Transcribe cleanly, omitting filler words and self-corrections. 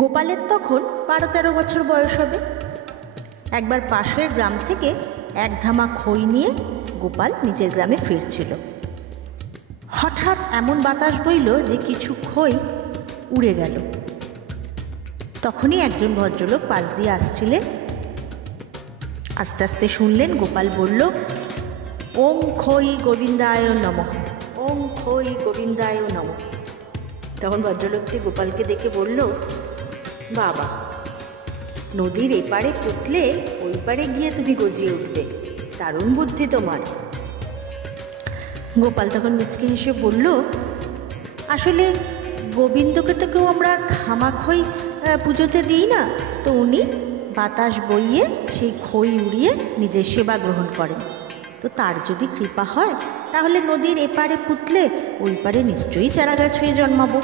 গোপালের তখন 12-13 বছর বয়স হবে। একবার পাশের গ্রাম থেকে এক ধামা খই নিয়ে গোপাল নিজের গ্রামে ফিরছিল। হঠাৎ এমন বাতাস বইল যে কিছু খই উড়ে গেল। তখনই একজন ভদ্রলোক পাশ দিয়ে আসছিলেন। আস্তে আস্তে শুনলেন গোপাল বলল, ওং খই গোবিন্দায় নমঃ, ওং খই গোবিন্দায় নমঃ। তখন ভদ্রলোকটি গোপালকে দেখে বলল, বাবা, নদীর এপারে পুতলে ওই পারে গিয়ে তুমি গজিয়ে উঠবে, দারুণ বুদ্ধি তোমার। গোপাল তখন মুচকি হেসে বলল, আসলে গোবিন্দকে তো কেউ আমরা ধামা খই পুজোতে দিই না, তো উনি বাতাস বইয়ে সেই খই উড়িয়ে নিজের সেবা গ্রহণ করেন। তো তার যদি কৃপা হয় তাহলে নদীর এপারে পুতলে ওই পারে নিশ্চয়ই চারা গাছ হয়ে জন্মাবো।